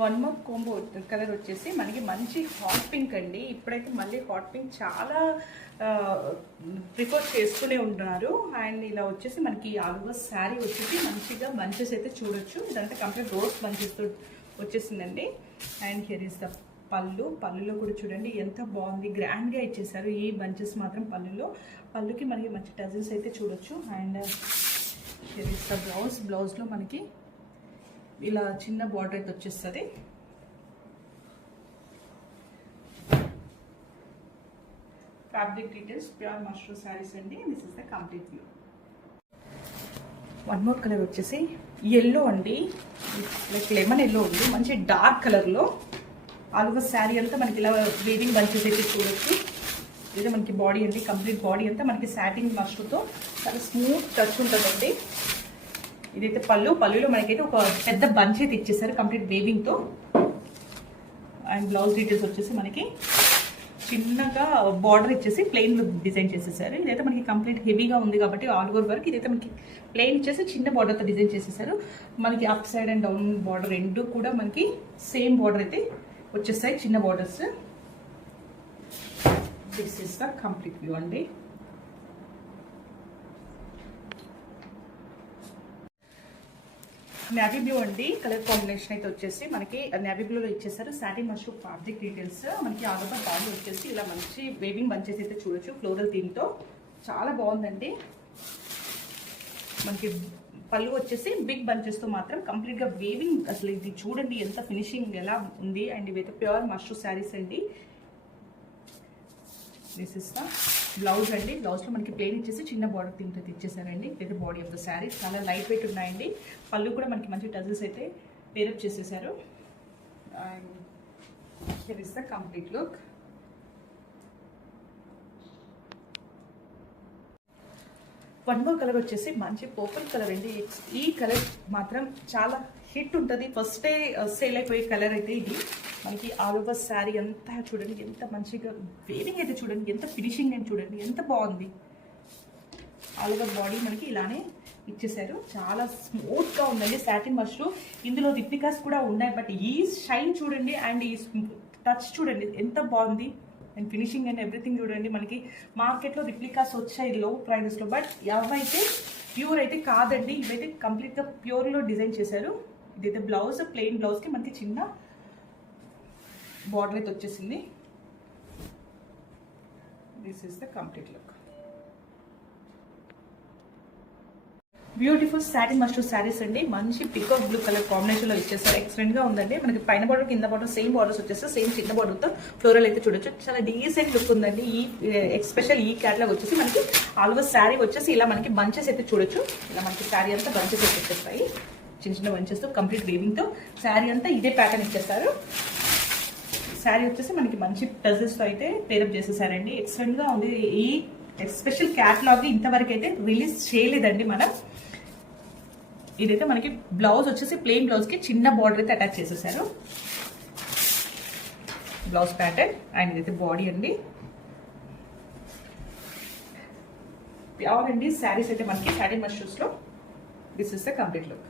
One more combo colour వచ్చేసి మనకి మంచి హాట్ పింక్ అండి. ఇప్పుడైతే మళ్ళీ హాట్ పింక్ చాలా ప్రిఫర్ చేస్తూనే ఉంటున్నారు. అండ్ ఇలా వచ్చేసి మనకి ఆల్ఓవర్ శారీ వచ్చేసి మంచిగా బంచెస్ అయితే చూడొచ్చు. ఇదంతా కంప్లీట్ రోజ్ బంచెస్తో వచ్చేసిందండి. అండ్ హియర్ ఇస్ ద పళ్ళులో కూడా చూడండి ఎంత బాగుంది, గ్రాండ్గా ఇచ్చేసారు ఈ బంచెస్ మాత్రం. పళ్ళుకి మనకి మంచి టజల్స్ అయితే చూడొచ్చు. అండ్ హియర్ ఇస్ ద బ్లౌజ్లో మనకి ఇలా చిన్న బార్డర్ అయితే వచ్చేస్తుంది. Fabric details pure mushroom sarees అండి. This is the complete view. One more colour వచ్చేసి ఎల్లో అండి, లైక్ లెమన్ ఎల్లో ఉంది, మంచి డార్క్ కలర్లో ఆల్ ఓవర్ శారీ అంతా మనకి ఇలా వేవింగ్ బంచెస్ అయితే చూడొచ్చు. ఇదే మనకి బాడీ అండి, కంప్లీట్ బాడీ అంతా మనకి సాటిన్ మష్రూమ్తో చాలా స్మూత్ టచ్ ఉంటుందండి. ఇదైతే పళ్ళులో మనకైతే ఒక పెద్ద బంచ్ అయితే ఇచ్చేసారు కంప్లీట్ వేవింగ్తో. అండ్ బ్లౌజ్ డీటెయిల్స్ వచ్చేసి మనకి చిన్నగా బార్డర్ ఇచ్చేసి ప్లెయిన్ డిజైన్ చేసేసారు. ఇదైతే మనకి కంప్లీట్ హెవీగా ఉంది కాబట్టి ఆల్ ఓవర్ వర్క్. ఇదైతే మనకి ప్లెయిన్ ఇచ్చేసి చిన్న బార్డర్తో డిజైన్ చేసేసారు. మనకి up side and down border రెండు కూడా మనకి సేమ్ బార్డర్ అయితే వచ్చేస్తాయి, చిన్న borders. This is the complete view అండి. నేవీ బ్లూ అండి, కలర్ కాంబినేషన్ అయితే వచ్చేసి మనకి నేవీ బ్లూలో ఇచ్చేసారు. సాటిన్ మష్రూమ్ ఫ్యాబ్రిక్ డీటెయిల్స్ మనకి ఆల్ ఓవర్ బాడీ వచ్చేసి ఇలా మంచి వేవింగ్ బంచెస్ అయితే చూడొచ్చు ఫ్లోరల్ థీమ్తో. చాలా బాగుందండి. మనకి పళ్ళు వచ్చేసి బిగ్ బంచెస్తో మాత్రం కంప్లీట్గా వేవింగ్. అసలు ఇది చూడండి ఎంత ఫినిషింగ్ ఎలా ఉంది. అండ్ ఇవైతే ప్యూర్ మష్రూమ్ శారీస్ అండి. దిస్ ఇస్ ద బ్లౌజ్ అండి. బ్లౌజ్లో మనకి ప్లెయిన్ ఇచ్చేసి చిన్న బార్డర్ థీమ్తో ఇచ్చేసారండి. ఇది బాడీ ఆఫ్ ద శారీ. చాలా లైట్ వెయిట్ ఉన్నాయండి. పళ్ళు కూడా మనకి మంచి టజల్స్ అయితే పేరప్ చేసేసారు. And here is the complete look. One more colour వచ్చేసి మంచి పర్పుల్ కలర్ అండి. ఈ కలర్ మాత్రం చాలా హిట్ ఉంటుంది. ఫస్ట్ డే సేల్ అయిపోయే కలర్ అయితే ఇది. మనకి ఆల్ ఓవర్ శారీ అంతా చూడండి ఎంత మంచిగా వేవింగ్ అయితే చూడండి, ఎంత ఫినిషింగ్ అని చూడండి ఎంత బాగుంది. ఆల్ ఓవర్ బాడీ మనకి ఇలానే ఇచ్చేసారు. చాలా స్మూత్గా ఉందండి సాటిన్ మష్రూమ్. ఇందులో రిప్లికాస్ కూడా ఉన్నాయి, బట్ ఈ షైన్ చూడండి అండ్ ఈ టచ్ చూడండి ఎంత బాగుంది. అండ్ ఫినిషింగ్ అండ్ ఎవ్రీథింగ్ చూడండి. మనకి మార్కెట్లో రిప్లికాస్ వచ్చాయి లో ప్రైజెస్లో, బట్ అవైతే ప్యూర్ అయితే కాదండి. ఇవైతే కంప్లీట్గా ప్యూర్లో డిజైన్ చేశారు. ఇదైతే బ్లౌజ్, ప్లెయిన్ బ్లౌజ్కి మనకి చిన్న బార్డర్ అయితే వచ్చేసింది. This is the complete look. Beautiful satin mushroom sarees అండి. మంచి పికాక్ బ్లూ కలర్ కాంబినేషన్లో ఇచ్చేసారు. ఎక్సలెంట్గా ఉందండి. మనకి పైన బార్డర్ కింద బార్డర్ సేమ్ బార్డర్స్ వచ్చేస్తే సేమ్ చిన్న బార్డర్తో ఫ్లోరల్ అయితే చూడొచ్చు. చాలా డీసెంట్ లుక్ ఉందండి. ఈ ఎస్పెషల్ ఈ క్యాట్లాగ్ వచ్చేసి మనకి ఆల్ ఓవర్ శారీ వచ్చేసి ఇలా మనకి బంచెస్ అయితే చూడొచ్చు. ఇలా మనకి శారీ అంతా బంచెస్ అయితే వచ్చేస్తాయి, చిన్న చిన్న బంచెస్తో కంప్లీట్ వేవింగ్తో శారీ అంతా ఇదే ప్యాటర్న్ ఇచ్చేస్తారు. శారీ వచ్చేసి మనకి మంచి టజల్స్తో అయితే పేరప్ చేసేసారండి. ఎక్సలెంట్గా ఉంది. ఈ స్పెషల్ క్యాట్లాగ్ ఇంతవరకు అయితే రిలీజ్ చేయలేదండి మనం. ఇదైతే మనకి బ్లౌజ్ వచ్చేసి ప్లెయిన్ బ్లౌజ్కి చిన్న బార్డర్ అయితే అటాచ్ చేసేసారు. Blouse pattern. అండ్ ఇదైతే బాడీ అండి. ప్యూర్ అండి శారీస్ అయితే మనకి సాటిన్ మష్రూమ్స్లో. This is the complete look.